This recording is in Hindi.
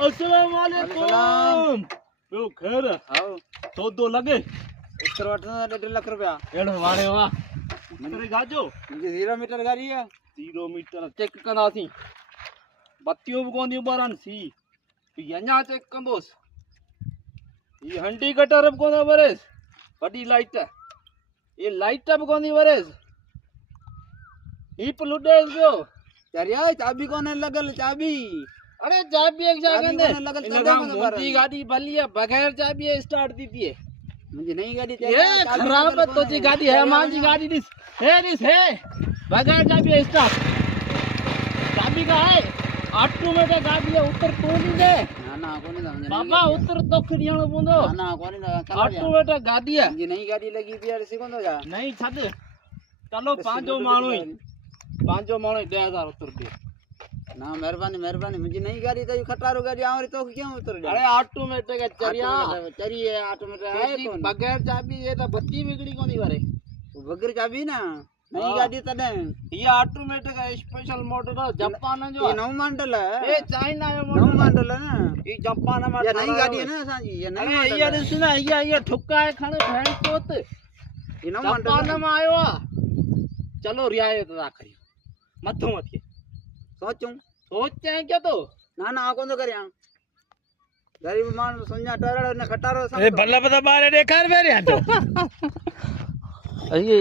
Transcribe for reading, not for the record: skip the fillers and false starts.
अस्सलाम वालेकुम। यो खैर हाओ तो दो लगे उत्तर वठंदा 1.5 लाख रुपया एड़ो वारे वाह करे गाजो मुंहिंजी 0 मीटर गाड़ी आहे 0 मीटर चेक कंदासीं बत्तियों भी कोन ॿारनि सी अञा चेक कंदोसि ये हंडी कटर भी कोन वरेस वॾी लाइट ये लाइट भी कोन वरेस हीप लुडेस पियो चरिया चाबी कोने लगल चाबी अरे चाबी एक चाबी जागंदे कोने लगल इन तॾहिं खां कोन मुंहिंजी भरनि। गाॾी भली आहे बग़ैर चाबी स्टार्ट थी थिए मुंहिंजी नई गाड़ी ये खराब है तो जी गाड़ी है मां जी गाड़ी दिस है बगैर चाबी स्टार्ट चाबी का है ऑटोमेटिक गाड़ी है उतर तो नहीं दे ना ना कोने दा बाबा उतर तो खड़ियाणो पवंदो ना ना कोने दा ऑटोमेटिक गाड़ी है मुंहिंजी नई गाड़ी लगी पई आहे ॾिसी कोन थो जा नहीं छद चलो पांचो माण्हू ही 10,000 उतर दे ना मेहरबानी मेहरबानी मुंहिंजी नई गाड़ी त खटारो गाड़ी आवरी तो क्यों उतर जा अरे ऑटोमेटिक है चरिया चरी है ऑटोमेटिक है जी, कौन बगैर चाबी ये तो बत्ती बिगड़ी कोनी वरे बगैर चाबी ना नई हाँ। गाड़ी तॾहिं ये ऑटोमेटिक है स्पेशल मॉडल है जापान जो ये नौ मॉडल है ये चाइना जो नौ मॉडल मॉडल है ना ये जापान में ये नई गाड़ी है ना असांजी ये नई अरे मॉडल ये है ॾिस ना ये ठुका है खण भेण चोत ये नौ मॉडल जापान है में आयो आहे चलो रियायत था करियो मथो मथे सोचूं सोचे क्या तो ना ना कौन तो करियां गरीब माण्हू सुञा टरड़ ने खटारो भला पता बारे देखार मेरे तो